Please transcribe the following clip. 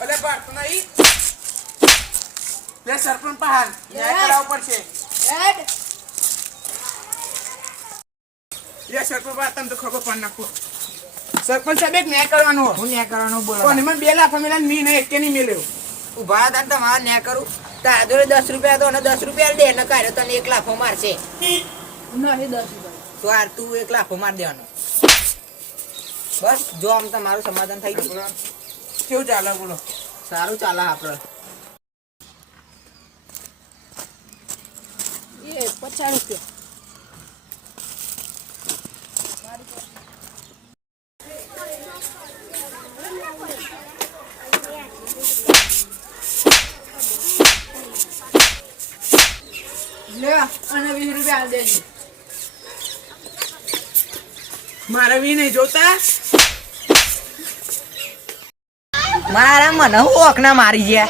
અલે બાર તો નહીં લે સરપંચ પહાડ ન્યાય કરાવવો પડશે લે સરપંચ પહાડ તમે તો ખબર પણ નાખો સરપંચ સાહેબ એક ન્યાય કરવાનો હું ન્યાય કરવાનો બોલો કોને મને 2 લાખ મેલા મી ને એક ની મેલ્યો ઉભા હતા ને તમારે ન્યાય કરું તારા જોડે 10 રૂપિયા તો અને 10 રૂપિયા દે ને કાઢ્યો તને 1 લાખો મારશે નહીં 10 રૂપિયા તો યાર તું 1 લાખો માર દેવાનો બસ જો આમ તમારું સમાધાન થઈ ગયું કેવું ચાલે બોલો સારું ચાલે આપણે એ 50 રૂપિયા લે અને 20 રૂપિયા દેજો મારા વી નહીં જોતા મારા મને હું ઓકના મારી ગયા